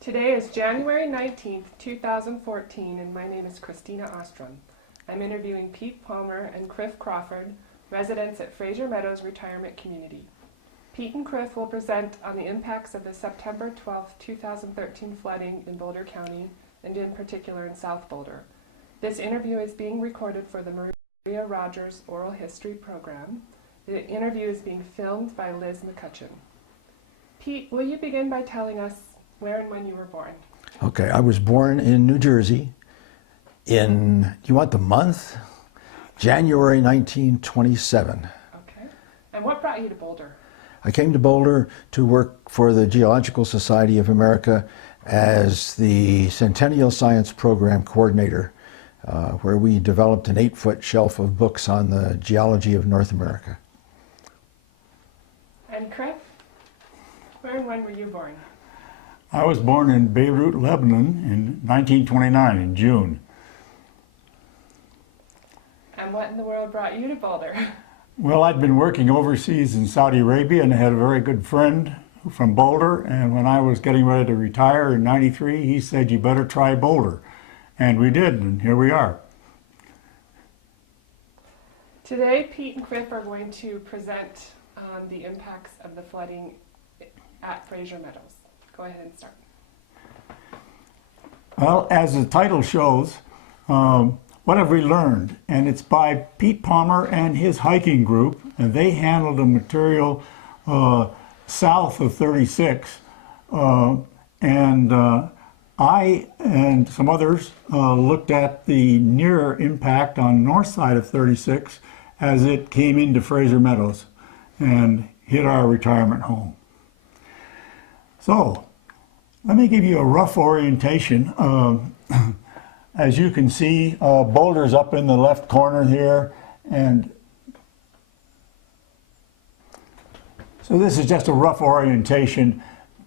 Today is January 19th, 2014, and my name is Christina Ostrom. I'm interviewing Pete Palmer and Crif Crawford, residents at Frasier Meadows Retirement Community. Pete and Crif will present on the impacts of the September 12, 2013 flooding in Boulder County, and in particular in South Boulder. This interview is being recorded for the Maria Rogers Oral History Program. The interview is being filmed by Liz McCutcheon. Pete, will you begin by telling us where and when you were born? Okay, I was born in New Jersey in, do you want the month? January 1927. Okay. And what brought you to Boulder? I came to Boulder to work for the Geological Society of America as the Centennial Science Program coordinator, where we developed an 8-foot shelf of books on the geology of North America. And Crif, where and when were you born? I was born in Beirut, Lebanon in 1929 in June. And what in the world brought you to Boulder? Well, I'd been working overseas in Saudi Arabia and I had a very good friend from Boulder, and when I was getting ready to retire in '93, he said, "You better try Boulder." And we did, and here we are. Today, Pete and Crif are going to present on the impacts of the flooding at Frasier Meadows. Go ahead and start. Well, as the title shows, what have we learned? And it's by Pete Palmer and his hiking group, and they handled the material south of 36. I and some others looked at the nearer impact on north side of 36 as it came into Frasier Meadows and hit our retirement home. So, let me give you a rough orientation. As you can see, Boulder's up in the left corner here, and so this is just a rough orientation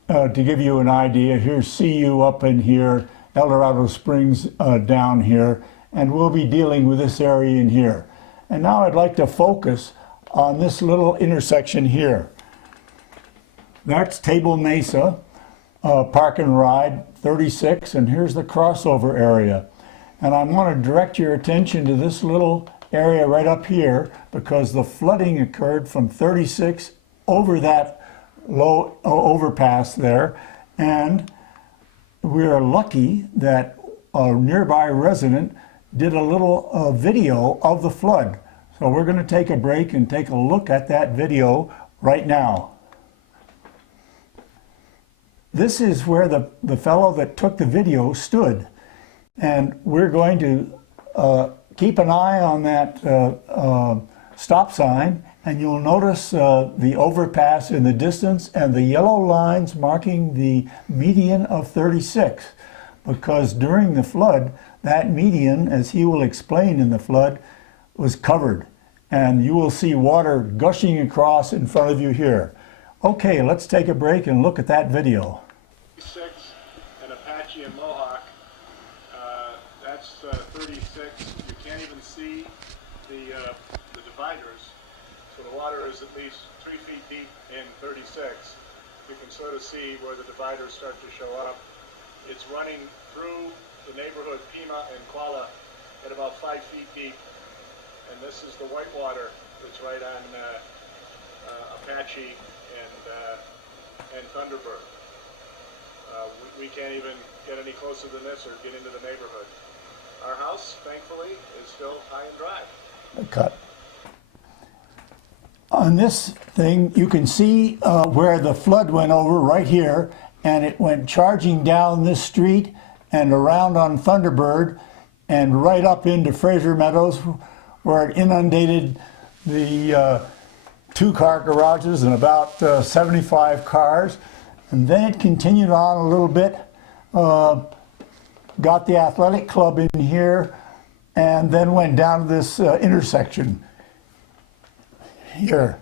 to give you an idea. Here's CU up in here, El Dorado Springs down here, and we'll be dealing with this area in here. And now I'd like to focus on this little intersection here. That's Table Mesa, Park and Ride 36, and here's the crossover area. And I want to direct your attention to this little area right up here because the flooding occurred from 36 over that low overpass there, and we are lucky that a nearby resident did a little video of the flood. So we're going to take a break and take a look at that video right now. This is where the fellow that took the video stood, and we're going to keep an eye on that stop sign, and you'll notice the overpass in the distance and the yellow lines marking the median of 36, because during the flood, that median, as he will explain in the flood, was covered, and you will see water gushing across in front of you here. Okay, let's take a break and look at that video. 36 and Apache and Mohawk, that's 36. You can't even see the dividers, so the water is at least 3 feet deep in 36. You can sort of see where the dividers start to show up. It's running through the neighborhood Pima and Kuala at about 5 feet deep, and this is the whitewater that's right on Apache and Thunderbird. We can't even get any closer than this or get into the neighborhood. Our house, thankfully, is still high and dry. Cut. On this thing, you can see where the flood went over right here, and it went charging down this street and around on Thunderbird and right up into Frasier Meadows, where it inundated the 2-car garages and about 75 cars. And then it continued on a little bit, got the athletic club in here, and then went down to this intersection here.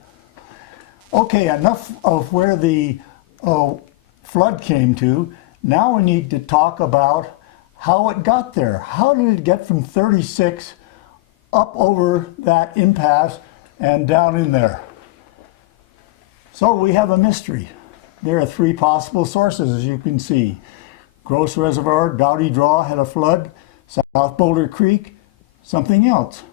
Okay, enough of where the flood came to. Now we need to talk about how it got there. How did it get from 36 up over that impasse and down in there? So we have a mystery. There are 3 possible sources, as you can see. Gross Reservoir, Dowdy Draw had a flood, South Boulder Creek, something else.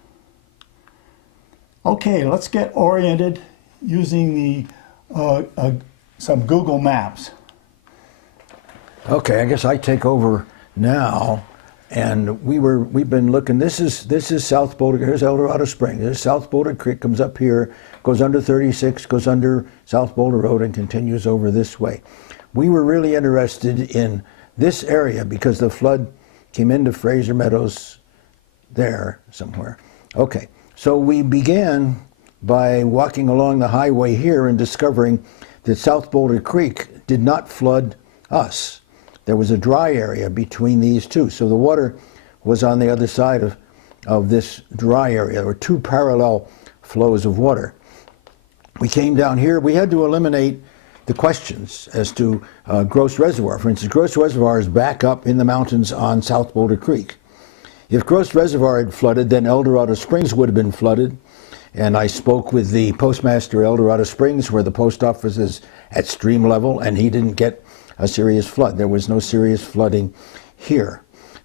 Okay, let's get oriented using some Google Maps. Okay, I guess I take over now. And we've been looking. This is South Boulder. Here's El Dorado Springs. There's South Boulder Creek, comes up here, goes under 36, goes under South Boulder Road, and continues over this way. We were really interested in this area because the flood came into Frasier Meadows there somewhere. Okay, so we began by walking along the highway here and discovering that South Boulder Creek did not flood us. There was a dry area between these two, so the water was on the other side of this dry area. There were two parallel flows of water. We came down here. We had to eliminate the questions as to Gross Reservoir. For instance, Gross Reservoir is back up in the mountains on South Boulder Creek. If Gross Reservoir had flooded, then El Dorado Springs would have been flooded. And I spoke with the postmaster at El Dorado Springs, where the post office is at stream level, and he didn't get a serious flood. There was no serious flooding here.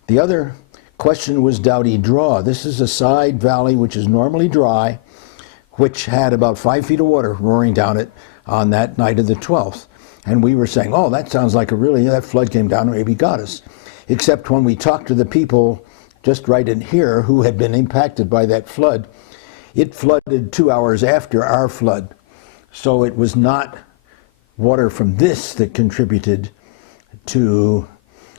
The other question was Dowdy Draw. This is a side valley which is normally dry, which had about 5 feet of water roaring down it on that night of the 12th. And we were saying, oh, that sounds like that flood came down and maybe got us. Except when we talked to the people just right in here who had been impacted by that flood, it flooded 2 hours after our flood. So it was not water from this that contributed to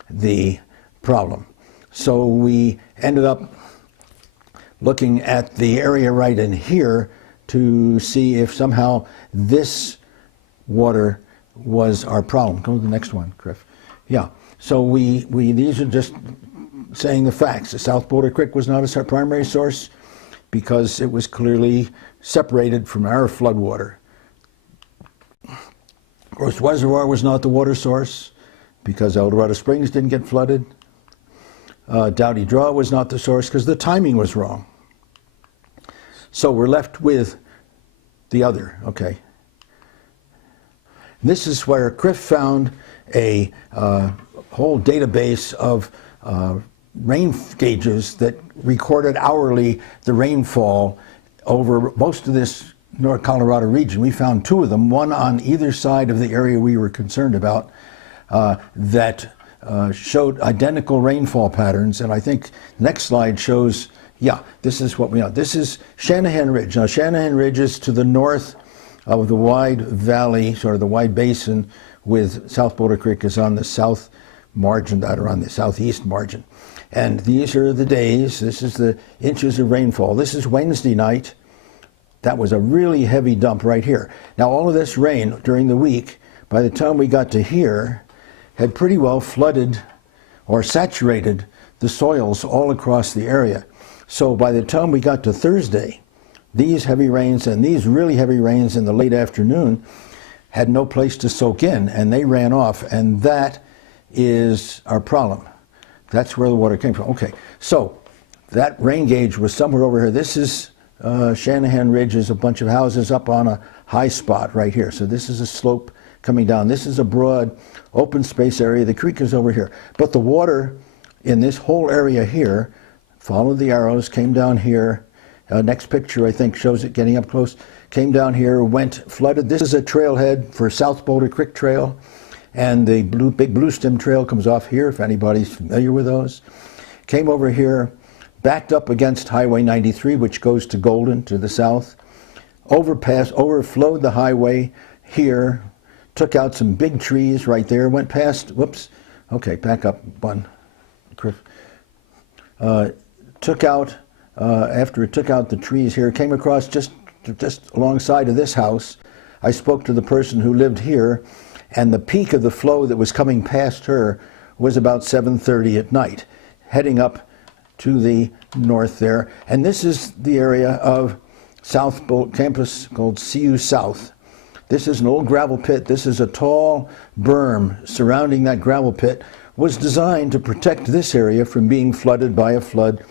the problem. So we ended up looking at the area right in here to see if somehow this water was our problem. Go to the next one, Crif. Yeah, so these are just saying the facts. The South Boulder Creek was not a primary source because it was clearly separated from our floodwater. Gross Reservoir was not the water source because El Dorado Springs didn't get flooded. Dowdy Draw was not the source because the timing was wrong. So we're left with the other, okay. This is where Crif found a whole database of rain gauges that recorded hourly the rainfall over most of this North Colorado region. We found 2 of them, one on either side of the area we were concerned about, that showed identical rainfall patterns. And I think next slide shows, yeah, this is what we know. This is Shanahan Ridge. Now, Shanahan Ridge is to the north of the wide valley, sort of the wide basin, with South Boulder Creek is on the south margin, or on the southeast margin. And these are the days. This is the inches of rainfall. This is Wednesday night. That was a really heavy dump right here. Now, all of this rain during the week, by the time we got to here, had pretty well flooded or saturated the soils all across the area. So by the time we got to Thursday, these heavy rains and these really heavy rains in the late afternoon had no place to soak in, and they ran off, and that is our problem. That's where the water came from. Okay, so that rain gauge was somewhere over here. This is Shanahan Ridge, is a bunch of houses up on a high spot right here. So this is a slope coming down. This is a broad open space area. The creek is over here. But the water in this whole area here followed the arrows, came down here. Next picture, I think, shows it getting up close. Came down here, went, flooded. This is a trailhead for South Boulder Creek Trail. And the big Blue Stem Trail comes off here, if anybody's familiar with those. Came over here, backed up against Highway 93, which goes to Golden, to the south. Overflowed the highway here, took out some big trees right there, went past, whoops, okay, back up one, Crif. Took out, after it took out the trees here, came across just alongside of this house. I spoke to the person who lived here, and the peak of the flow that was coming past her was about 7:30 at night, heading up to the north there. And this is the area of South Boulder campus called CU South. This is an old gravel pit. This is a tall berm surrounding that gravel pit, was designed to protect this area from being flooded by a flood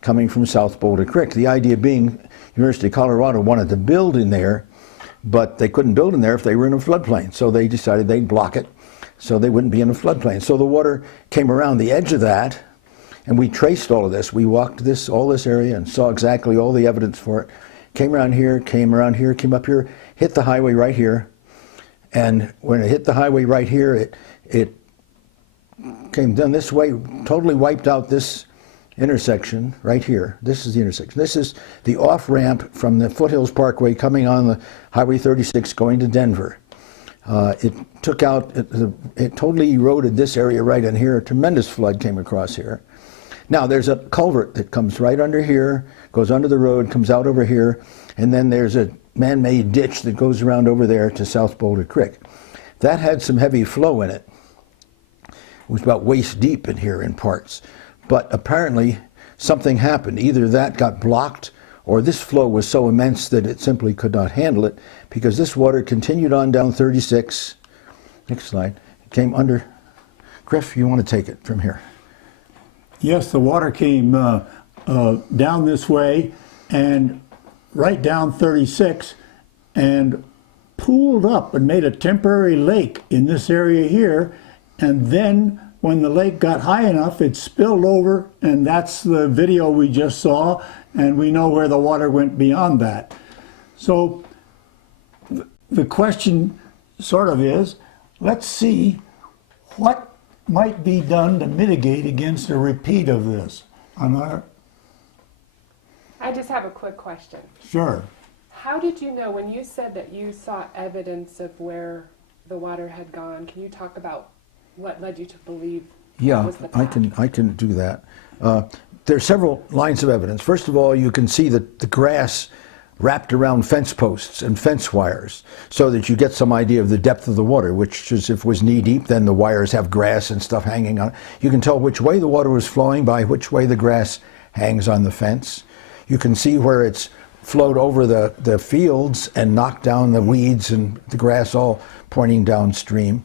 coming from South Boulder Creek. The idea being University of Colorado wanted to build in there, but they couldn't build in there if they were in a floodplain. So they decided they'd block it. so they wouldn't be in a floodplain. So the water came around the edge of that, and we traced all of this. We walked all this area and saw exactly all the evidence for it. Came around here, came up here, hit the highway right here. And when it hit the highway right here, it came down this way, totally wiped out this intersection right here. This is the intersection. This is the off-ramp from the Foothills Parkway coming on the Highway 36 going to Denver. It took out, it totally eroded this area right in here. A tremendous flood came across here. Now there's a culvert that comes right under here, goes under the road, comes out over here, and then there's a man-made ditch that goes around over there to South Boulder Creek. That had some heavy flow in it. It was about waist deep in here in parts. But apparently something happened. Either that got blocked or this flow was so immense that it simply could not handle it, because this water continued on down 36. Next slide. It came under. Crif, you want to take it from here? Yes, the water came down this way and right down 36 and pooled up and made a temporary lake in this area here. And then when the lake got high enough, it spilled over, and that's the video we just saw, and we know where the water went beyond that. So the question sort of is, let's see what might be done to mitigate against a repeat of this. I just have a quick question. Sure. How did you know, when you said that you saw evidence of where the water had gone, can you talk about what led you to believe that was the path? I can do that. There are several lines of evidence. First of all, you can see that the grass wrapped around fence posts and fence wires so that you get some idea of the depth of the water, which is, if it was knee deep, then the wires have grass and stuff hanging on it. You can tell which way the water was flowing by which way the grass hangs on the fence. You can see where it's flowed over the fields and knocked down the weeds and the grass, all pointing downstream.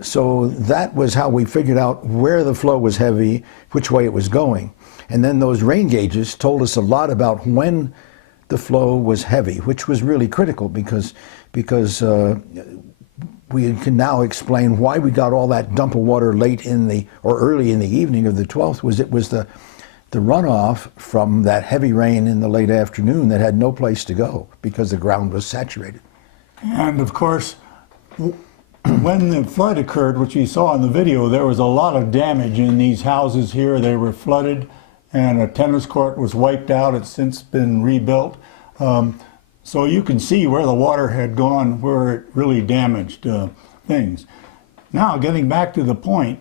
So that was how we figured out where the flow was heavy, which way it was going. And then those rain gauges told us a lot about when the flow was heavy, which was really critical because we can now explain why we got all that dump of water late in the, or early in the evening of the 12th. It was the runoff from that heavy rain in the late afternoon that had no place to go because the ground was saturated. And of course, when the flood occurred, which you saw in the video, there was a lot of damage in these houses here. They were flooded, and a tennis court was wiped out. It's since been rebuilt. So you can see where the water had gone, where it really damaged things. Now, getting back to the point,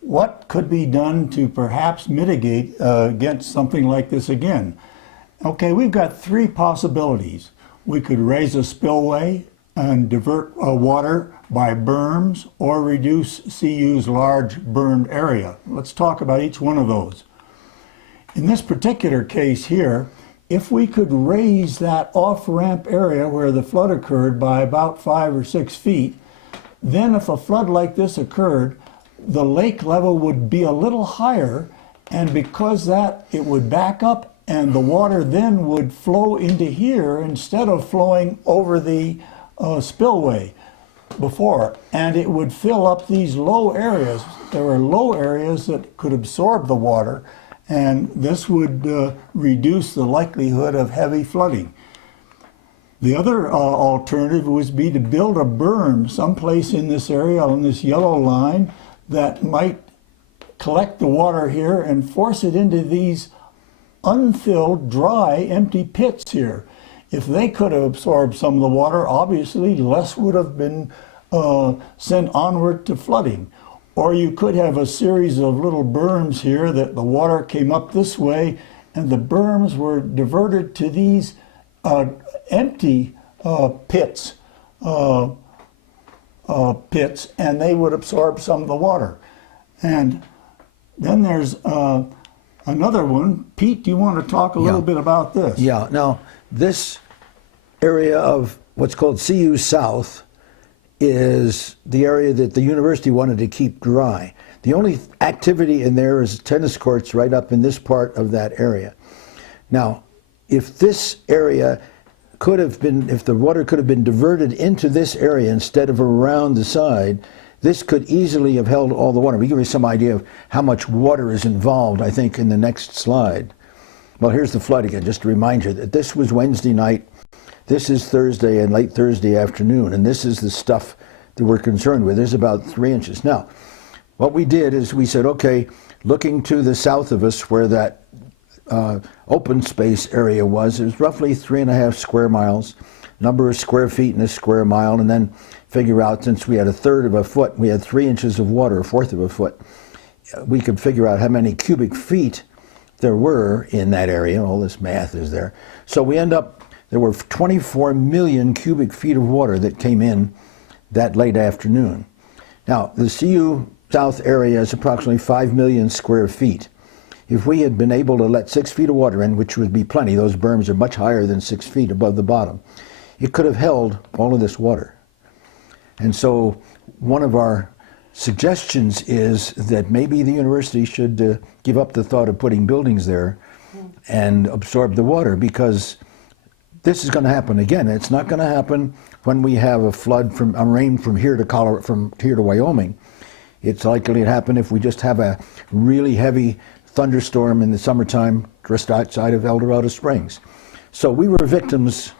what could be done to perhaps mitigate against something like this again? Okay, we've got three possibilities. We could raise a spillway and divert water by berms or reduce CU's large burned area. Let's talk about each one of those. In this particular case here, if we could raise that off-ramp area where the flood occurred by about 5 or 6 feet, then if a flood like this occurred, the lake level would be a little higher, and because that, it would back up and the water then would flow into here instead of flowing over the spillway before, and it would fill up these low areas. There were low areas that could absorb the water, and this would reduce the likelihood of heavy flooding. The other alternative would be to build a berm someplace in this area on this yellow line that might collect the water here and force it into these unfilled, dry, empty pits here. If they could have absorbed some of the water, obviously less would have been sent onward to flooding. Or you could have a series of little berms here that the water came up this way, and the berms were diverted to these empty pits, and they would absorb some of the water. And then there's another one. Pete, do you want to talk a little bit about this? Yeah, now this area of what's called CU South is the area that the university wanted to keep dry. The only activity in there is tennis courts right up in this part of that area. Now, if this area could have been, if the water could have been diverted into this area instead of around the side, this could easily have held all the water. We give you some idea of how much water is involved, I think, in the next slide. Well, here's the flood again, just to remind you that this was Wednesday night, this is Thursday and late Thursday afternoon, and this is the stuff that we're concerned with. There's about 3 inches. Now, what we did is we said, okay, looking to the south of us where that open space area was, it was roughly 3.5 square miles, number of square feet in a square mile, and then figure out, since we had 1/3 of a foot, we had 3 inches of water, 1/4 of a foot, we could figure out how many cubic feet there were in that area. All this math is there. So we end up, there were 24 million cubic feet of water that came in that late afternoon. Now, the CU South area is approximately 5 million square feet. If we had been able to let 6 feet of water in, which would be plenty, those berms are much higher than 6 feet above the bottom, it could have held all of this water. And so one of our suggestions is that maybe the university should give up the thought of putting buildings there and absorb the water, because this is going to happen again. It's not going to happen when we have a flood from a rain from here to Colorado, from here to Wyoming. It's likely to happen if we just have a really heavy thunderstorm in the summertime just outside of El Dorado Springs. So we were victims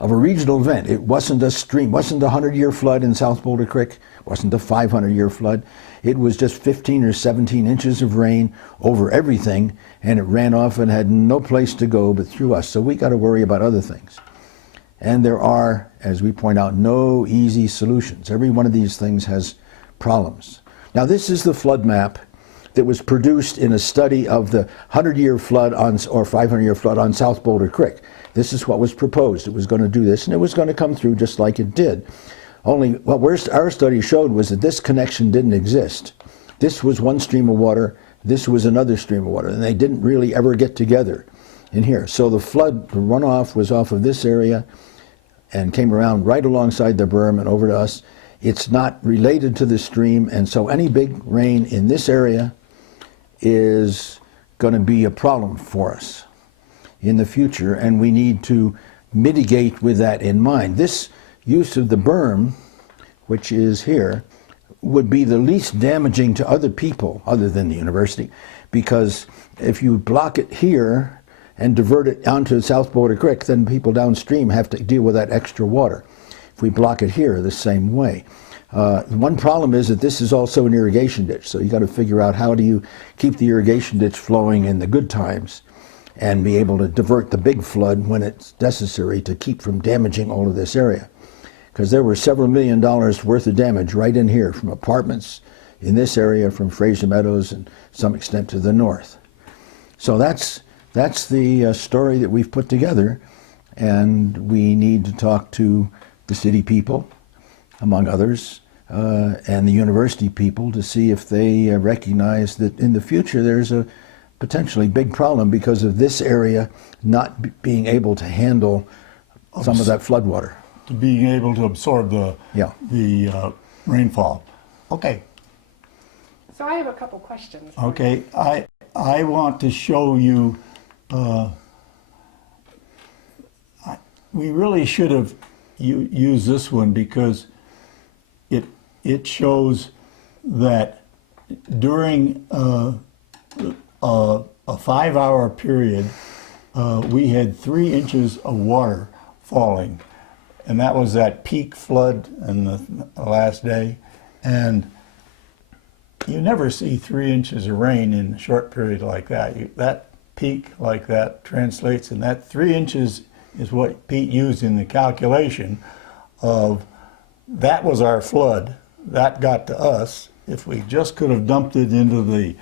of a regional event. It wasn't a stream, wasn't a 100-year flood in South Boulder Creek, wasn't a 500-year flood. It was just 15 or 17 inches of rain over everything, and it ran off and had no place to go but through us. So we got to worry about other things. And there are, as we point out, no easy solutions. Every one of these things has problems. Now, this is the flood map that was produced in a study of the 100-year flood on, or 500-year flood on South Boulder Creek. This is what was proposed. It was going to do this, and it was going to come through just like it did. Only what our study showed was that this connection didn't exist. This was one stream of water, this was another stream of water, and they didn't really ever get together in here. So the flood, the runoff was off of this area and came around right alongside the berm and over to us. It's not related to the stream, and so any big rain in this area is going to be a problem for us in the future, and we need to mitigate with that in mind. This use of the berm, which is here, would be the least damaging to other people other than the university, because if you block it here and divert it onto South Boulder Creek, then people downstream have to deal with that extra water. If we block it here the same way. One problem is that this is also an irrigation ditch, so you got to figure out how do you keep the irrigation ditch flowing in the good times and be able to divert the big flood when it's necessary to keep from damaging all of this area. Because there were several $1 million worth of damage right in here from apartments in this area, from Frasier Meadows and some extent to the north. So that's the story that we've put together, and we need to talk to the city people, among others, and the university people to see if they recognize that in the future there's a potentially big problem because of this area not being able to handle some of that floodwater. To being able to absorb the rainfall. Okay. So I have a couple questions. Okay. I want to show you. We really should have used this one because it shows that during a 5-hour period, we had 3 inches of water falling. And that was that peak flood in the last day. And you never see 3 inches of rain in a short period like that. That peak like that translates, and that 3 inches is what Pete used in the calculation of that was our flood. That got to us. If we just could have dumped it into the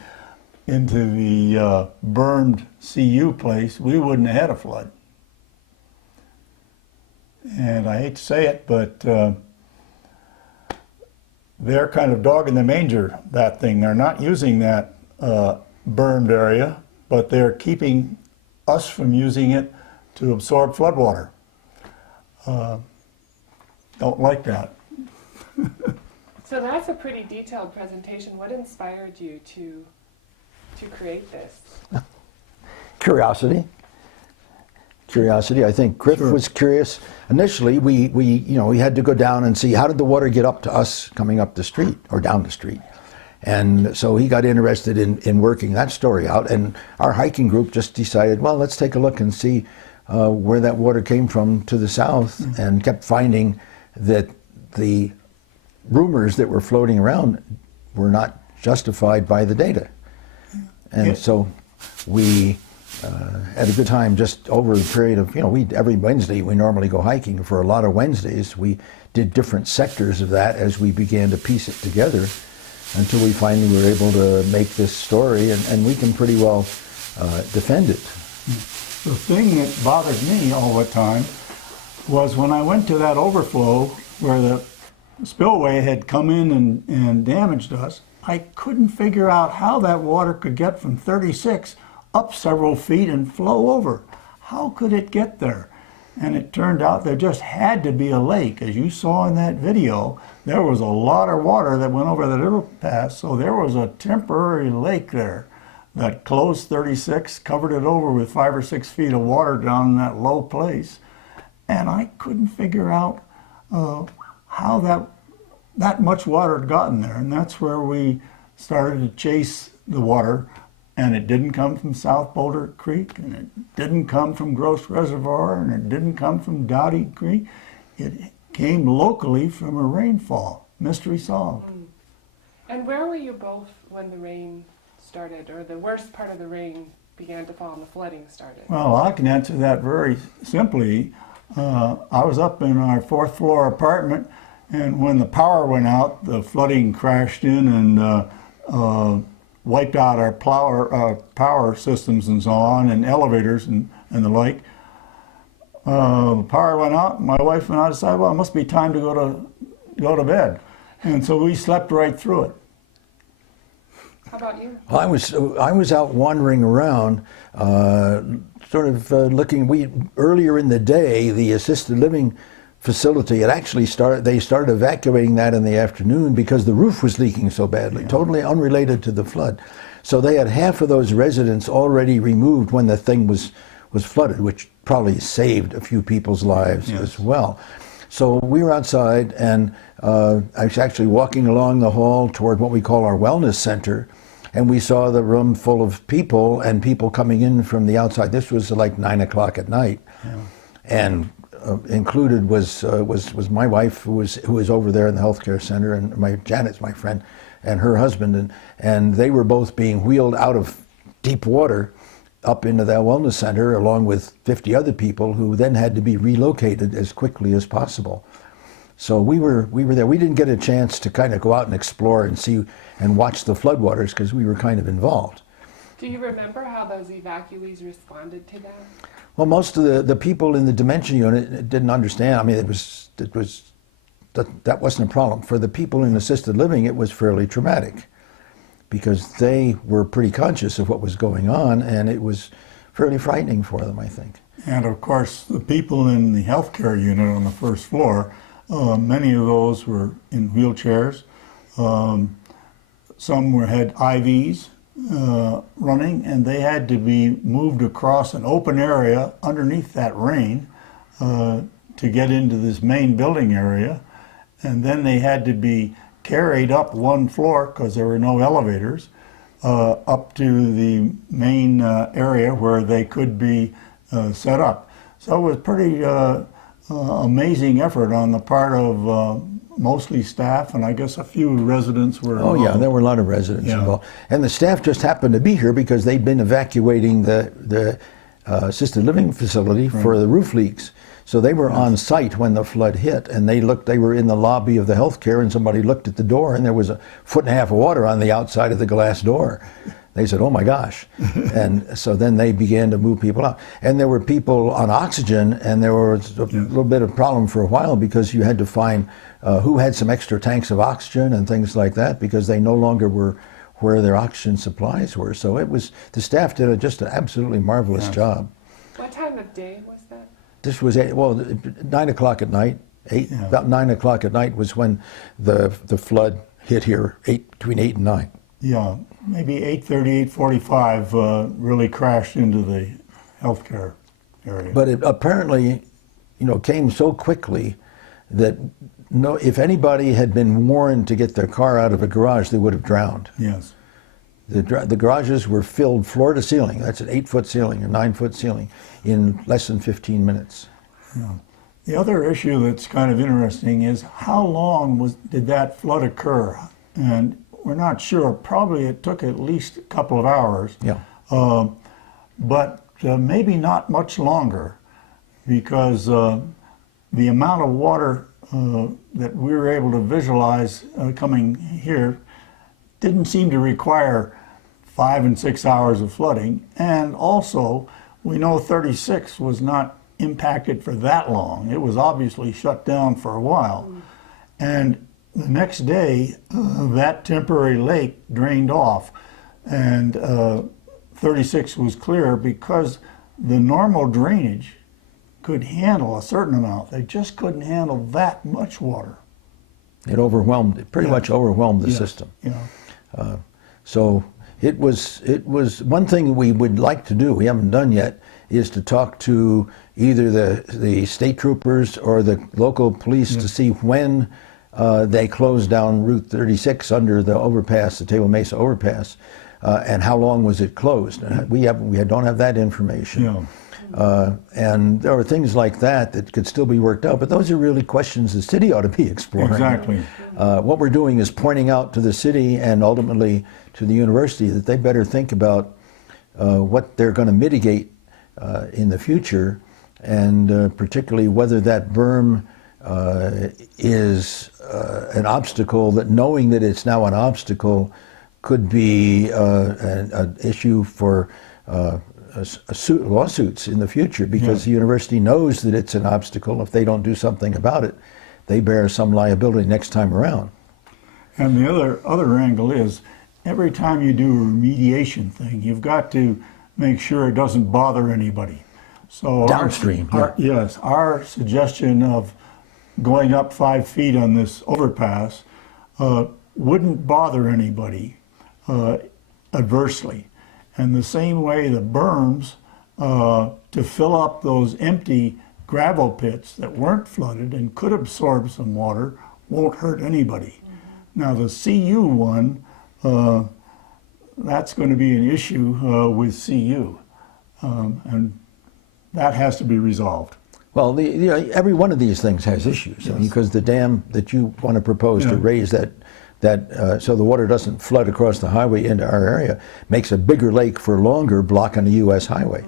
burned CU place, we wouldn't have had a flood. And I hate to say it, but they're kind of dog in the manger, that thing. They're not using that burned area, but they're keeping us from using it to absorb floodwater. Don't like that. So that's a pretty detailed presentation. What inspired you to create this? Curiosity. curiosity. I think Crif was curious. Initially, we had to go down and see how did the water get up to us coming up the street or down the street. And so he got interested in working that story out. And our hiking group just decided, well, let's take a look and see where that water came from to the south, and kept finding that the rumors that were floating around were not justified by the data. And so we had a good time just over the period of, every Wednesday we normally go hiking. For a lot of Wednesdays, we did different sectors of that as we began to piece it together until we finally were able to make this story, and we can pretty well defend it. The thing that bothered me all the time was when I went to that overflow where the spillway had come in and damaged us, I couldn't figure out how that water could get from 36 up several feet and flow over. How could it get there? And it turned out there just had to be a lake. As you saw in that video, there was a lot of water that went over the river pass, so there was a temporary lake there that closed 36, covered it over with 5 or 6 feet of water down in that low place. And I couldn't figure out how that much water had gotten there. And that's where we started to chase the water. And it didn't come from South Boulder Creek, and it didn't come from Gross Reservoir, and it didn't come from Dowdy Creek. It came locally from a rainfall. Mystery solved. And where were you both when the rain started, or the worst part of the rain began to fall and the flooding started? Well, I can answer that very simply. I was up in our 4th floor apartment, and when the power went out, the flooding crashed in and wiped out our power systems and so on, and elevators and the like. The power went out. My wife and I decided, well, it must be time to go to bed, and so we slept right through it. How about you? Well, I was out wandering around, looking. Earlier in the day, the assisted living facility had actually they started evacuating that in the afternoon because the roof was leaking so badly, totally unrelated to the flood. So they had half of those residents already removed when the thing was flooded, which probably saved a few people's lives as well. So we were outside, and I was actually walking along the hall toward what we call our wellness center, and we saw the room full of people and people coming in from the outside. This was like 9 o'clock at night, and included was my wife, who was over there in the healthcare center, and Janet's my friend, and her husband, and they were both being wheeled out of deep water up into that wellness center, along with 50 other people who then had to be relocated as quickly as possible. So we were there. We didn't get a chance to kind of go out and explore and see and watch the floodwaters because we were kind of involved. Do you remember how those evacuees responded to that? Well, most of the people in the dementia unit didn't understand. I mean, that wasn't a problem. For the people in assisted living, it was fairly traumatic because they were pretty conscious of what was going on, and it was fairly frightening for them, I think. And of course, the people in the healthcare unit on the 1st floor, many of those were in wheelchairs. Some had IVs running, and they had to be moved across an open area underneath that rain to get into this main building area. And then they had to be carried up 1 floor, because there were no elevators, up to the main area where they could be set up. So it was pretty amazing effort on the part of mostly staff, and I guess a few residents were involved. Oh yeah, there were a lot of residents involved. And the staff just happened to be here because they'd been evacuating the assisted living facility for the roof leaks. So they were on site when the flood hit, and they were in the lobby of the healthcare, and somebody looked at the door, and there was 1.5 feet of water on the outside of the glass door. They said, oh my gosh. And so then they began to move people out. And there were people on oxygen, and there was a little bit of problem for a while because you had to find who had some extra tanks of oxygen and things like that, because they no longer were where their oxygen supplies were. So the staff did just an absolutely marvelous job. What time of day was that? This was 9 o'clock at night. About 9 o'clock at night was when the flood hit here, between 8 and 9. Yeah, maybe 8:30, 8:45 really crashed into the healthcare area. But it apparently, came so quickly that if anybody had been warned to get their car out of a garage, they would have drowned. Yes. The garages were filled floor to ceiling. That's an 8-foot ceiling, a 9-foot ceiling, in less than 15 minutes. Yeah. The other issue that's kind of interesting is how long did that flood occur? And we're not sure. Probably it took at least a couple of hours. Yeah. But maybe not much longer, because the amount of water that we were able to visualize coming here didn't seem to require 5 and 6 hours of flooding. And also, we know 36 was not impacted for that long. It was obviously shut down for a while. And the next day, that temporary lake drained off, and 36 was clear because the normal drainage could handle a certain amount. They just couldn't handle that much water. It pretty much overwhelmed the Yes. system. Yeah. So it was one thing we would like to do, we haven't done yet, is to talk to either the state troopers or the local police to see when they closed down Route 36 under the overpass, the Table Mesa overpass, and how long was it closed. We don't have that information. Yeah. And there are things like that could still be worked out, but those are really questions the city ought to be exploring. Exactly. What we're doing is pointing out to the city and ultimately to the university that they better think about what they're going to mitigate in the future, and particularly whether that berm is an obstacle, that knowing that it's now an obstacle could be an issue for lawsuits in the future, because the university knows that it's an obstacle. If they don't do something about it, they bear some liability next time around. And the other angle is, every time you do a remediation thing, you've got to make sure it doesn't bother anybody. So Downstream, yes, our suggestion of going up 5 feet on this overpass wouldn't bother anybody adversely. And the same way the berms, to fill up those empty gravel pits that weren't flooded and could absorb some water, won't hurt anybody. Now the CU one, that's going to be an issue with CU, and that has to be resolved. Well, every one of these things has issues, because the dam that you want to propose to raise that so the water doesn't flood across the highway into our area makes a bigger lake for longer, blocking a U.S. highway,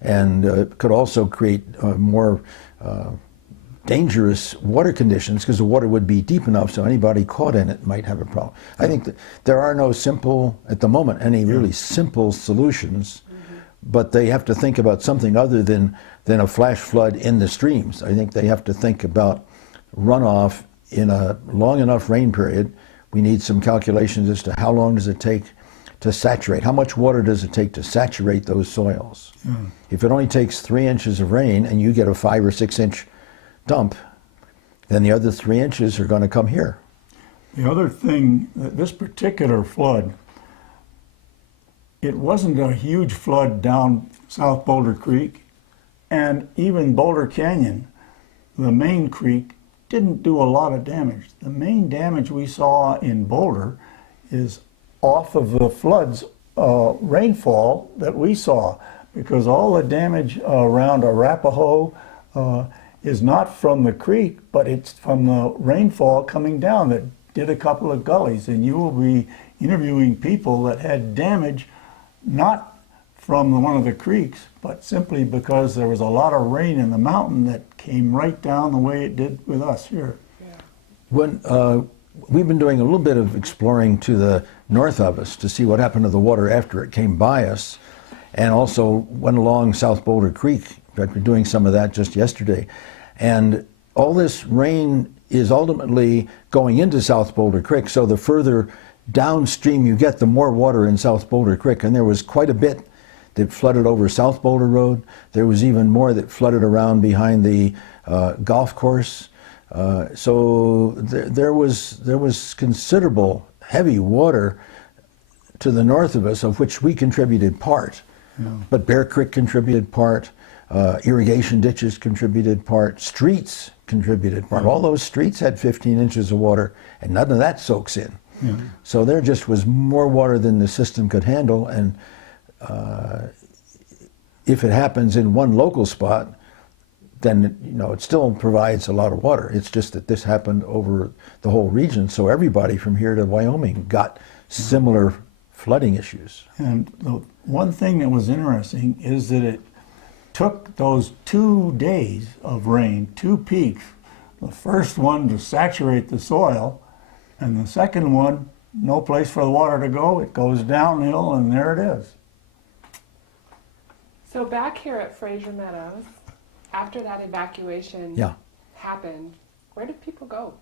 and could also create more dangerous water conditions, because the water would be deep enough so anybody caught in it might have a problem. I think that there are no simple, at the moment, any really simple solutions, but they have to think about something other than a flash flood in the streams. I think they have to think about runoff in a long enough rain period. We need some calculations as to how long does it take to saturate. How much water does it take to saturate those soils? If it only takes 3 inches of rain and you get a 5 or 6 inch dump, then the other 3 inches are going to come here. The other thing, this particular flood, it wasn't a huge flood down South Boulder Creek, and even Boulder Canyon, the main creek, didn't do a lot of damage. The main damage we saw in Boulder is off of the floods, rainfall that we saw, because all the damage around Arapahoe is not from the creek, but it's from the rainfall coming down that did a couple of gullies. And you will be interviewing people that had damage not from one of the creeks, but simply because there was a lot of rain in the mountain that came right down the way it did with us here. When we've been doing a little bit of exploring to the north of us to see what happened to the water after it came by us, and also went along South Boulder Creek. In fact, we're doing some of that just yesterday. And all this rain is ultimately going into South Boulder Creek, so the further downstream you get, the more water in South Boulder Creek. And there was quite a bit that flooded over South Boulder Road. There was even more that flooded around behind the golf course. So there was considerable heavy water to the north of us, of which we contributed part. But Bear Creek contributed part. Irrigation ditches contributed part. Streets contributed part. All those streets had 15 inches of water, and none of that soaks in. Yeah. So there just was more water than the system could handle, and if it happens in one local spot, then it still provides a lot of water. It's just that this happened over the whole region, so everybody from here to Wyoming got similar flooding issues. And the one thing that was interesting is that it took those 2 days of rain, 2 peaks, the first one to saturate the soil, and the second one, no place for the water to go. It goes downhill, and there it is. So back here at Frasier Meadows, after that evacuation Yeah. happened, where did people go?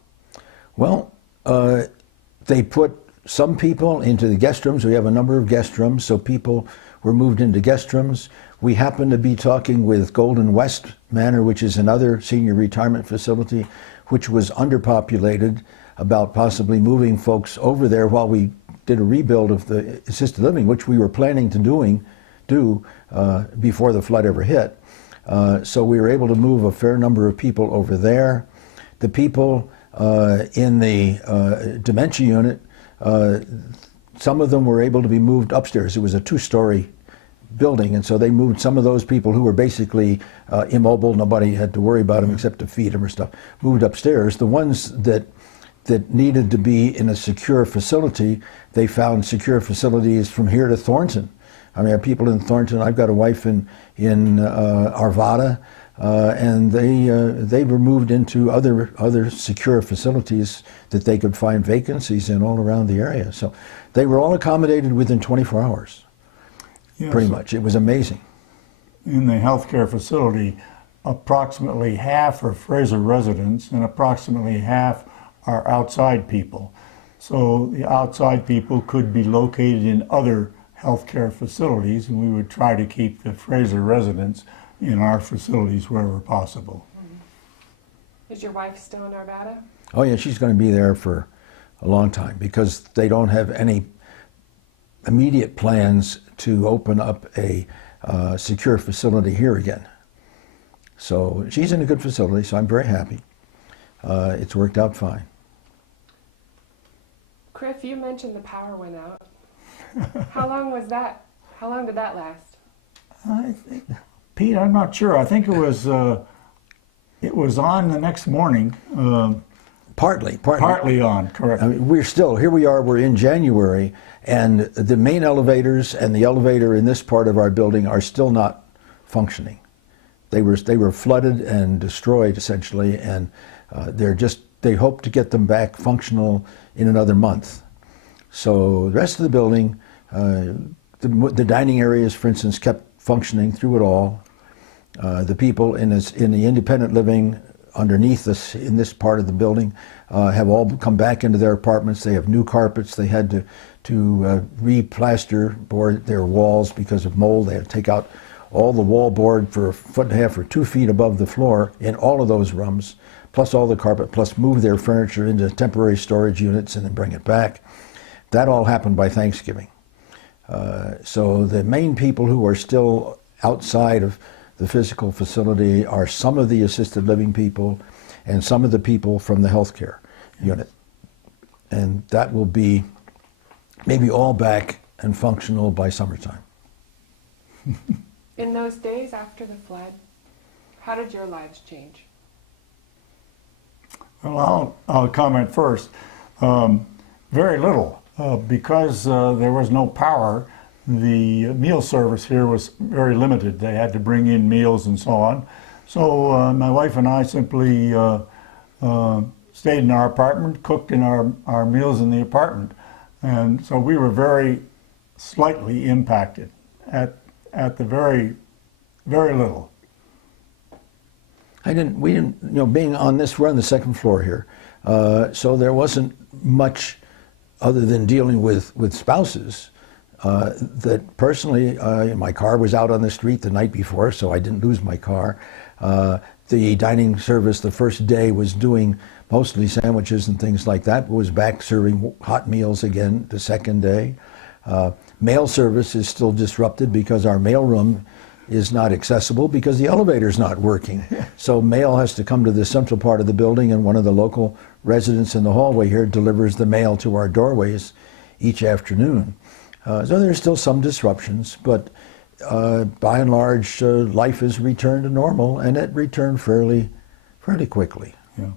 Well, they put some people into the guest rooms. We have a number of guest rooms, so people were moved into guest rooms. We happened to be talking with Golden West Manor, which is another senior retirement facility, which was underpopulated, about possibly moving folks over there while we did a rebuild of the assisted living, which we were planning to do before the flood ever hit. So we were able to move a fair number of people over there. The people in the dementia unit, some of them were able to be moved upstairs. It was a 2-story building, and so they moved some of those people who were basically immobile. Nobody had to worry about them except to feed them or stuff. Moved upstairs. The ones that needed to be in a secure facility, they found secure facilities from here to Thornton. I mean, I have people in Thornton. I've got a wife in Arvada, and they were moved into other secure facilities that they could find vacancies in all around the area. So they were all accommodated within 24 hours, Yes. pretty much. It was amazing. In the healthcare facility, approximately half are Frasier residents and approximately half are outside people. So the outside people could be located in other healthcare facilities, and we would try to keep the Frasier residents in our facilities wherever possible. Is your wife still in Arvada? Oh yeah, she's going to be there for a long time because they don't have any immediate plans to open up a secure facility here again. So she's in a good facility, so I'm very happy. It's worked out fine. Crif, you mentioned the power went out. How long was that? How long did that last? I think, Pete, I'm not sure. I think it was on the next morning. Partly. Partly on, correct. I mean, here we are, we're in January, and the main elevators and the elevator in this part of our building are still not functioning. They were flooded and destroyed essentially, and they hope to get them back functional in another month. So the rest of the building, the dining areas, for instance, kept functioning through it all. The people in the independent living underneath us in this part of the building have all come back into their apartments. They have new carpets. They had to re-plaster board their walls because of mold. They had to take out all the wall board for 1.5 or 2 feet above the floor in all of those rooms, plus all the carpet, plus move their furniture into temporary storage units and then bring it back. That all happened by Thanksgiving. So the main people who are still outside of the physical facility are some of the assisted living people and some of the people from the healthcare unit. And that will be maybe all back and functional by summertime. In those days after the flood, how did your lives change? Well, I'll comment first. Very little. Because there was no power, the meal service here was very limited. They had to bring in meals and so on. So my wife and I simply stayed in our apartment, cooked in our meals in the apartment. And so we were very slightly impacted at the very little. We didn't, being on this, we're on the second floor here. So there wasn't much other than dealing with spouses, that personally, my car was out on the street the night before, so I didn't lose my car. The dining service the first day was doing mostly sandwiches and things like that, but was back serving hot meals again the second day. Mail service is still disrupted because our mailroom is not accessible because the elevator's not working. So mail has to come to the central part of the building, and one of the local residents in the hallway here delivers the mail to our doorways each afternoon. So there's still some disruptions, but by and large, life has returned to normal, and it returned fairly quickly. Yeah.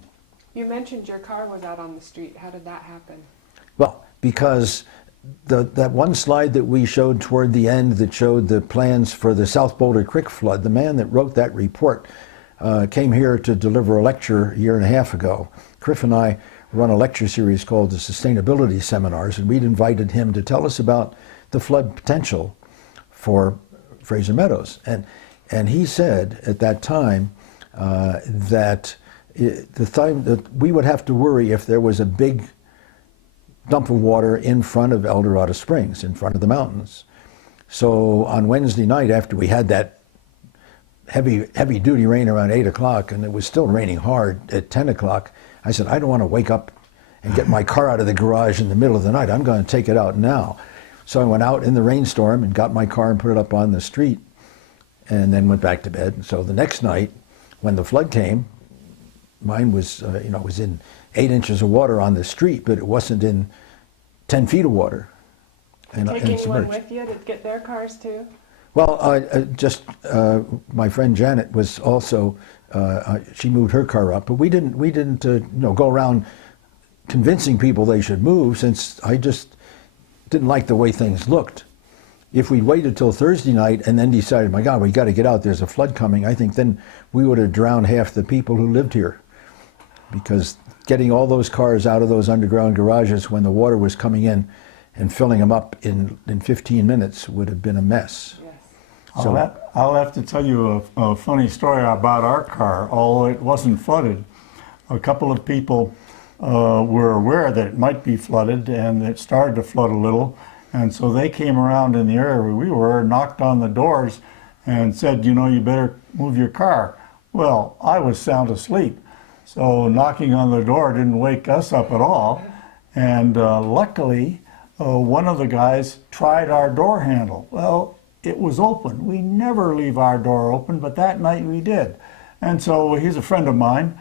You mentioned your car was out on the street. How did that happen? Well, because that one slide that we showed toward the end that showed the plans for the South Boulder Creek flood, the man that wrote that report came here to deliver a lecture a year and a half ago. Crif and I run a lecture series called the Sustainability Seminars, and we'd invited him to tell us about the flood potential for Frasier Meadows. And he said at that time that we would have to worry if there was a big dump of water in front of El Dorado Springs, in front of the mountains. So on Wednesday night, after we had that heavy duty rain around 8 o'clock, and it was still raining hard at 10 o'clock, I said, I don't want to wake up and get my car out of the garage in the middle of the night. I'm going to take it out now. So I went out in the rainstorm and got my car and put it up on the street, and then went back to bed. So the next night, when the flood came, mine was, it was in 8 inches of water on the street, but it wasn't in 10 feet of water. And Take anyone submerged. with you to get their cars too? Well, my friend Janet was also, she moved her car up, but we didn't go around convincing people they should move, since I just didn't like the way things looked. If we'd waited till Thursday night and then decided, my God, we got to get out, there's a flood coming, I think then we would have drowned half the people who lived here. Because getting all those cars out of those underground garages when the water was coming in and filling them up in 15 minutes would have been a mess. Yes. So, I'll have to tell you a funny story about our car, although it wasn't flooded. A couple of people were aware that it might be flooded, and it started to flood a little, and so they came around in the area where we were, knocked on the doors, and said, you better move your car. Well, I was sound asleep, so knocking on the door didn't wake us up at all, and luckily, one of the guys tried our door handle. Well, it was open. We never leave our door open, but that night we did. And so he's a friend of mine.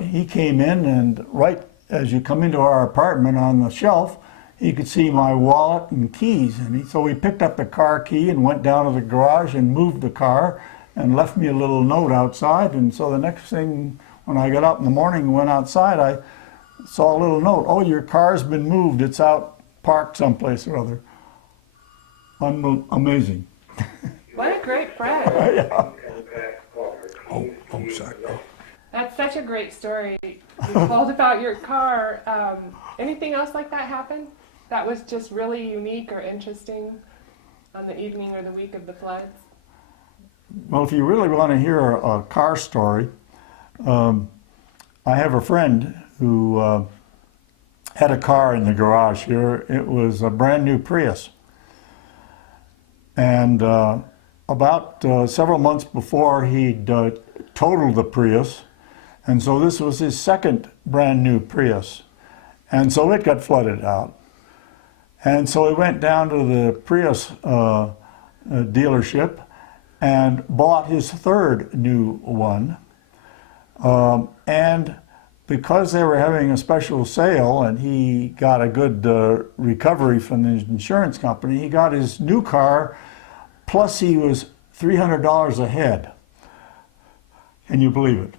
He came in, and right as you come into our apartment, on the shelf, he could see my wallet and keys. And so he picked up the car key and went down to the garage and moved the car and left me a little note outside. And so the next thing, when I got up in the morning and went outside, I saw a little note. Oh, your car's been moved. It's out parked someplace or other. Amazing. What a great friend. Yeah. oh, sorry. That's such a great story. You told about your car. Anything else like that happen? That was just really unique or interesting on the evening or the week of the floods? Well, if you really want to hear a car story, I have a friend who had a car in the garage here. It was a brand new Prius. And about several months before, he'd totaled the Prius. And so this was his second brand new Prius. And so it got flooded out. And so he went down to the Prius dealership and bought his third new one. And because they were having a special sale and he got a good recovery from the insurance company, he got his new car, plus he was $300 ahead. Can you believe it?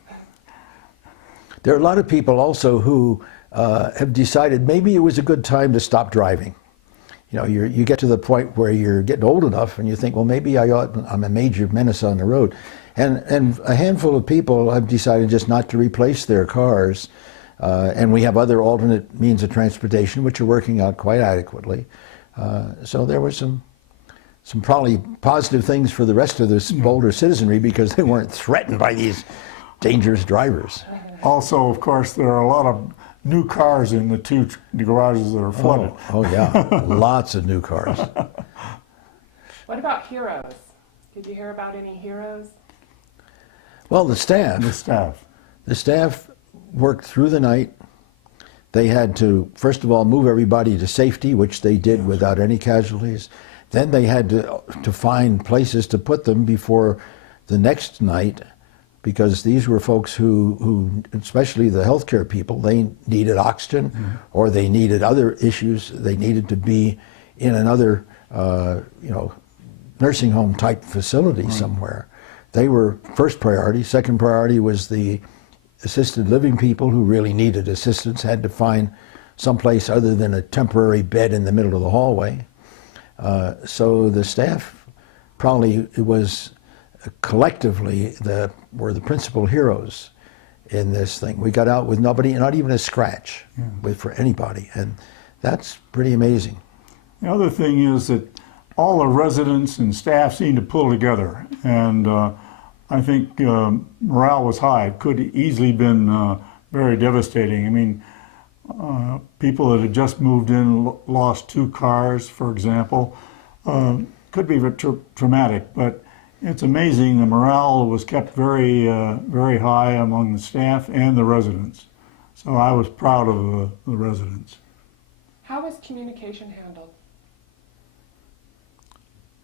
There are a lot of people also who have decided maybe it was a good time to stop driving. You get to the point where you're getting old enough and you think, well, maybe I'm a major menace on the road. And a handful of people have decided just not to replace their cars. And we have other alternate means of transportation which are working out quite adequately. So there were some probably positive things for the rest of this Boulder citizenry because they weren't threatened by these dangerous drivers. Also, of course, there are a lot of new cars in the two garages that are flooded. Oh yeah, lots of new cars. What about heroes? Did you hear about any heroes? Well, the staff. The staff worked through the night. They had to, first of all, move everybody to safety, which they did without any casualties. Then they had to find places to put them before the next night, because these were folks who especially the healthcare people, they needed oxygen, or they needed other issues. They needed to be in another, nursing home type facility somewhere. They were first priority. Second priority was the assisted living people who really needed assistance, had to find someplace other than a temporary bed in the middle of the hallway. So the staff probably was collectively were the principal heroes in this thing. We got out with nobody, not even a scratch for anybody, and that's pretty amazing. The other thing is that all the residents and staff seemed to pull together, and I think morale was high. It could easily been very devastating. I mean, people that had just moved in lost 2 cars, for example. Could be traumatic, but it's amazing. The morale was kept very, very high among the staff and the residents. So I was proud of the residents. How was communication handled?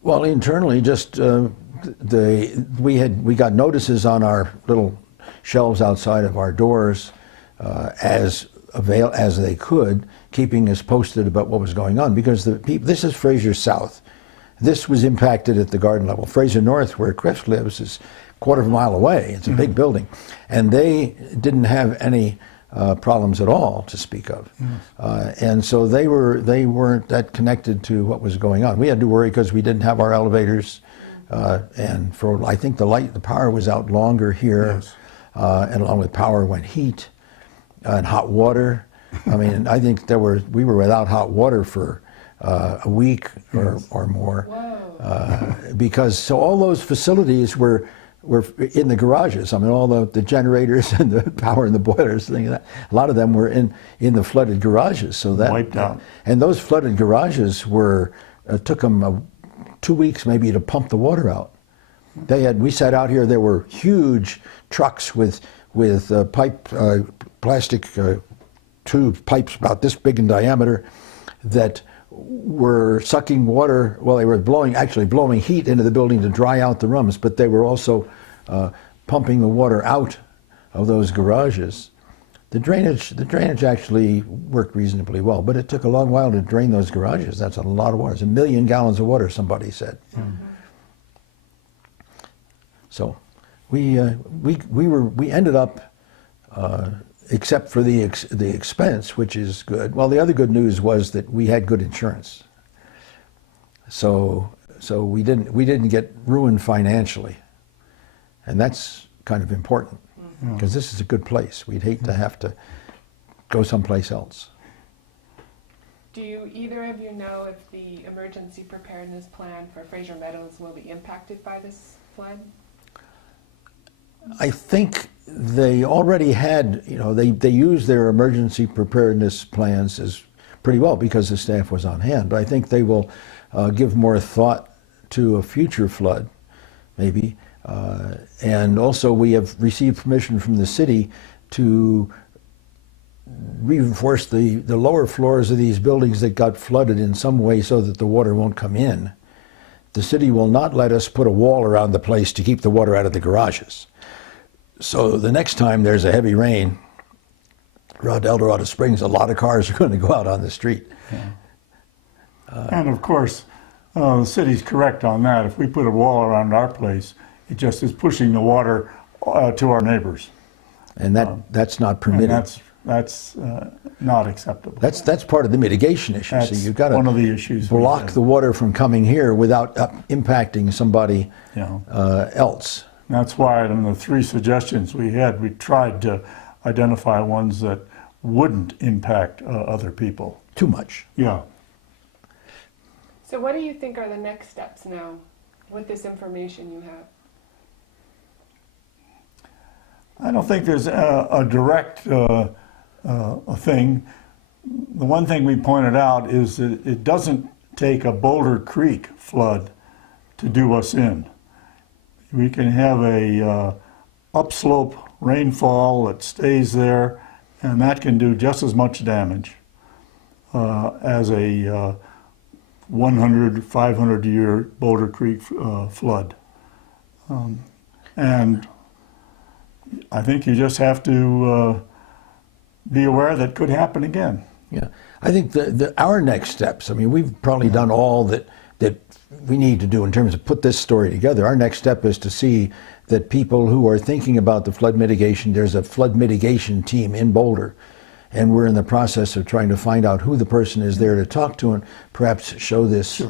Well, internally, just we got notices on our little shelves outside of our doors as they could, keeping us posted about what was going on, because this is Frasier South. This was impacted at the garden level. Frasier North, where Crif lives, is a quarter of a mile away. It's a big building, and they didn't have any problems at all to speak of, and so they weren't that connected to what was going on. We had to worry because we didn't have our elevators, and I think the power was out longer here, and along with power went heat and hot water. I mean, I think we were without hot water for a week or more, because all those facilities were in the garages. I mean, all the generators and the power and the boilers, things like that. A lot of them were in the flooded garages. So that wiped out. And those flooded garages took them 2 weeks maybe to pump the water out. We sat out here. There were huge trucks with plastic tube pipes about this big in diameter that were sucking water. Well, they were actually blowing heat into the building to dry out the rooms, but they were also pumping the water out of those garages. The drainage actually worked reasonably well, but it took a long while to drain those garages. That's a lot of water. It's 1 million gallons of water, somebody said. So we ended up, except for the expense, which is good. Well, the other good news was that we had good insurance. So we didn't get ruined financially, and that's kind of important, because this is a good place. We'd hate to have to go someplace else. Do either of you know if the emergency preparedness plan for Frasier Meadows will be impacted by this flood? I think they already had, they used their emergency preparedness plans as pretty well because the staff was on hand. But I think they will give more thought to a future flood, maybe. And also we have received permission from the city to reinforce the lower floors of these buildings that got flooded in some way so that the water won't come in. The city will not let us put a wall around the place to keep the water out of the garages. So the next time there's a heavy rain around El Dorado Springs, a lot of cars are going to go out on the street. And of course, the city's correct on that. If we put a wall around our place, it just is pushing the water to our neighbors. And that's not permitted. And that's not acceptable. That's part of the mitigation issue. That's so you've got one to of the issues. block the water from coming here without impacting somebody else. That's why in the 3 suggestions we had, we tried to identify ones that wouldn't impact other people. Too much. Yeah. So what do you think are the next steps now with this information you have? I don't think there's a direct thing. The one thing we pointed out is that it doesn't take a Boulder Creek flood to do us in. We can have a upslope rainfall that stays there, and that can do just as much damage as a 100, 500-year Boulder Creek flood. And I think you just have to be aware that could happen again. Yeah, I think our next steps, I mean, we've probably done all that we need to do in terms of put this story together. Our next step is to see that people who are thinking about the flood mitigation, there's a flood mitigation team in Boulder, and we're in the process of trying to find out who the person is there to talk to and perhaps show this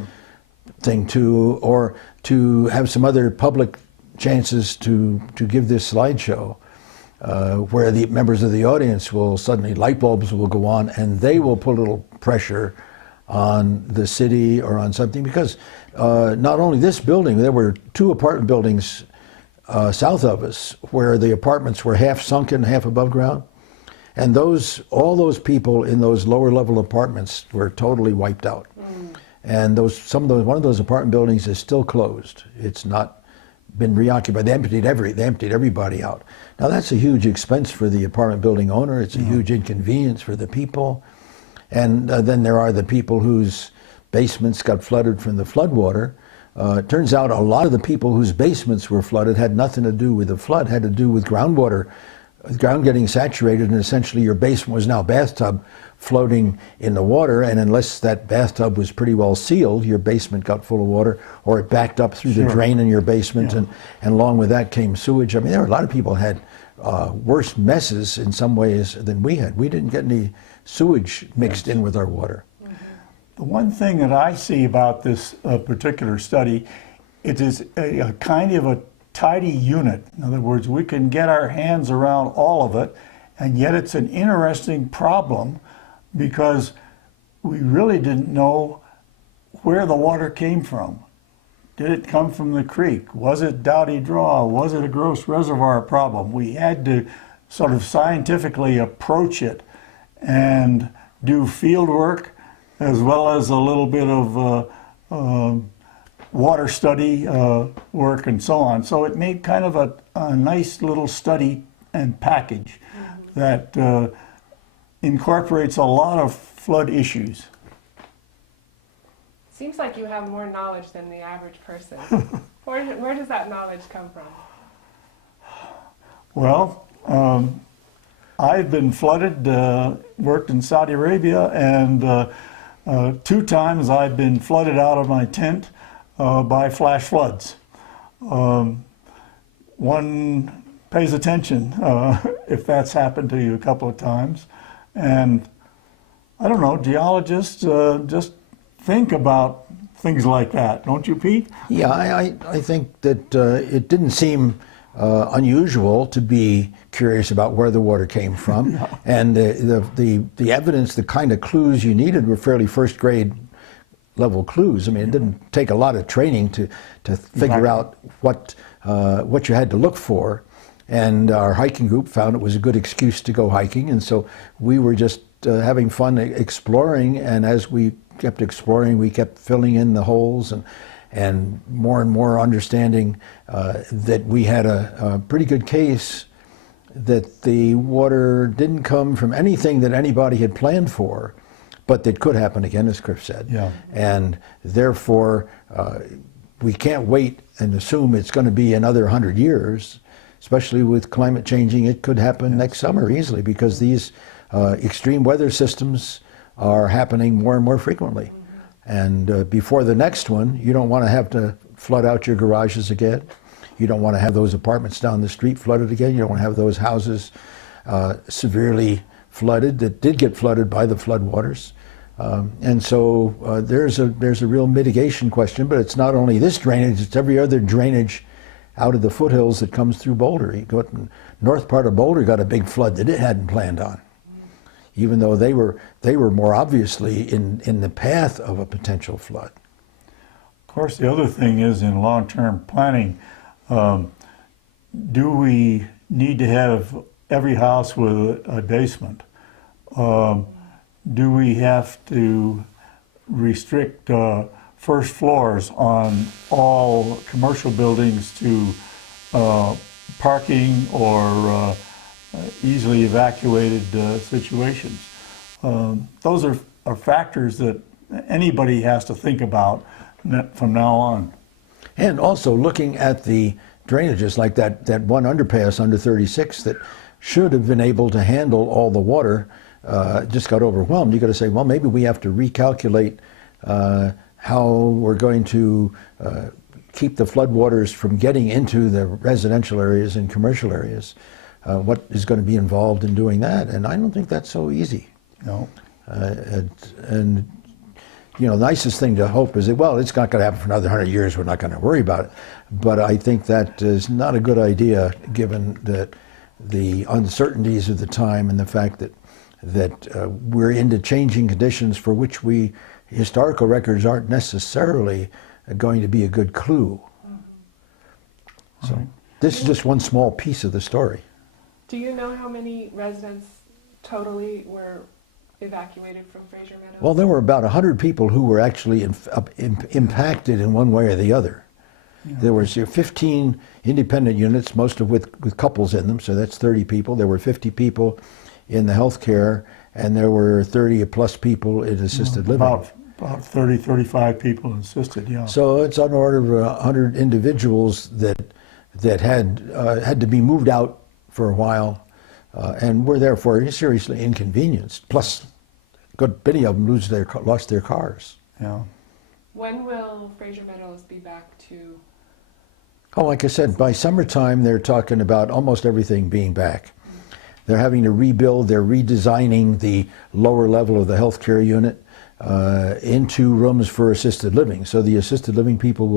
thing to, or to have some other public chances to give this slideshow. Where the members of the audience will suddenly, light bulbs will go on and they will put a little pressure on the city or on something, because not only this building, there were 2 apartment buildings south of us where the apartments were half sunken, half above ground. And all those people in those lower level apartments were totally wiped out. And one of those apartment buildings is still closed. It's not been reoccupied. They emptied everybody out. Now that's a huge expense for the apartment building owner. It's a huge inconvenience for the people. And then there are the people whose basements got flooded from the floodwater. It turns out a lot of the people whose basements were flooded had nothing to do with the flood, had to do with groundwater, ground getting saturated, and essentially your basement was now a bathtub floating in the water, and unless that bathtub was pretty well sealed, your basement got full of water, or it backed up through the drain in your basement, and along with that came sewage. I mean, there were a lot of people had worse messes in some ways than we had. We didn't get any sewage mixed in with our water. The one thing that I see about this particular study, it is a kind of a tidy unit. In other words, we can get our hands around all of it, and yet it's an interesting problem because we really didn't know where the water came from. Did it come from the creek? Was it Doughty Draw? Was it a gross reservoir problem? We had to sort of scientifically approach it and do field work as well as a little bit of water study work and so on. So it made kind of a nice little study and package that incorporates a lot of flood issues. Seems like you have more knowledge than the average person. Where does that knowledge come from? Well, I've been flooded, worked in Saudi Arabia, and 2 times I've been flooded out of my tent by flash floods. One pays attention if that's happened to you a couple of times. And I don't know, geologists just think about things like that, don't you, Pete? Yeah, I think that it didn't seem unusual to be curious about where the water came from. And the evidence, the kind of clues you needed were fairly first grade level clues. I mean, it didn't take a lot of training to figure out what you had to look for. And our hiking group found it was a good excuse to go hiking. And so we were just having fun exploring. And as we kept exploring, we kept filling in the holes and more understanding that we had a pretty good case that the water didn't come from anything that anybody had planned for, but that could happen again, as Crif said. Yeah. And therefore, we can't wait and assume it's going to be another 100 years, especially with climate changing. It could happen next summer easily, because these extreme weather systems are happening more and more frequently. And before the next one, you don't want to have to flood out your garages again. You don't want to have those apartments down the street flooded again. You don't want to have those houses severely flooded that did get flooded by the floodwaters. And so there's a real mitigation question, but it's not only this drainage, it's every other drainage out of the foothills that comes through Boulder. You go to the north part of Boulder, got a big flood that it hadn't planned on, even though they were more obviously in the path of a potential flood. Of course, the other thing is in long-term planning, do we need to have every house with a basement? Do we have to restrict first floors on all commercial buildings to parking or easily evacuated situations? Those are factors that anybody has to think about from now on. And also looking at the drainages, like that one underpass under 36 that should have been able to handle all the water, just got overwhelmed. You got to say, well, maybe we have to recalculate how we're going to keep the floodwaters from getting into the residential areas and commercial areas. What is going to be involved in doing that? And I don't think that's so easy. No. And you know, the nicest thing to hope is that, well, it's not going to happen for another 100 years. We're not going to worry about it. But I think that is not a good idea, given that the uncertainties of the time and the fact that we're into changing conditions for which historical records aren't necessarily going to be a good clue. Mm-hmm. So this is just one small piece of the story. Do you know how many residents totally were evacuated from Frasier Meadows? Well, there were about 100 people who were actually impacted in one way or the other. Yeah. There were 15 independent units, most of with couples in them, so that's 30 people. There were 50 people in the healthcare, and there were 30 plus people in assisted living. About 30, 35 people in assisted, yeah. So it's on the order of 100 individuals that had to be moved out for a while, and were therefore seriously inconvenienced. Plus, a good many of them lost their cars. Yeah. When will Frasier Meadows be back to? Oh, like I said, by summertime they're talking about almost everything being back. They're having to rebuild. They're redesigning the lower level of the healthcare unit into rooms for assisted living. So the assisted living people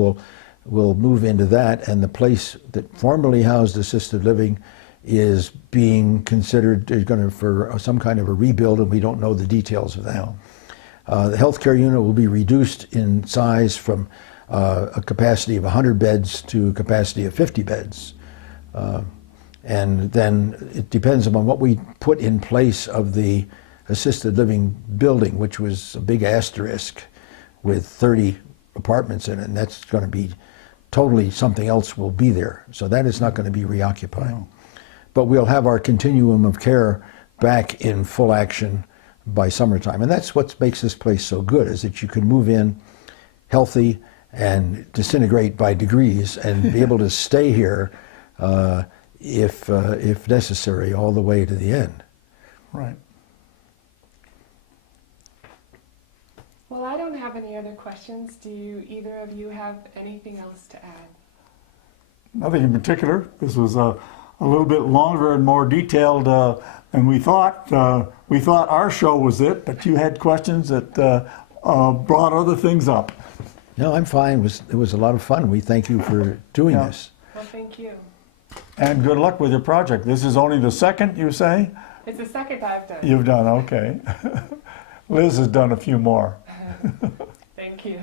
will move into that, and the place that formerly housed assisted living is being considered for some kind of a rebuild, and we don't know the details of that. The healthcare unit will be reduced in size from a capacity of 100 beds to a capacity of 50 beds. And then it depends upon what we put in place of the assisted living building, which was a big asterisk with 30 apartments in it, and that's going to be totally something else will be there. So that is not going to be reoccupied. No. But we'll have our continuum of care back in full action by summertime. And that's what makes this place so good, is that you can move in healthy and disintegrate by degrees and be able to stay here if necessary all the way to the end. Right. Well, I don't have any other questions. Do either of you have anything else to add? Nothing in particular. This was a little bit longer and more detailed than we thought. We thought our show was it, but you had questions that brought other things up. No, I'm fine. It was a lot of fun. We thank you for doing this. Well, thank you. And good luck with your project. This is only the second, you say? It's the second I've done. You've done, okay. Liz has done a few more. Thank you.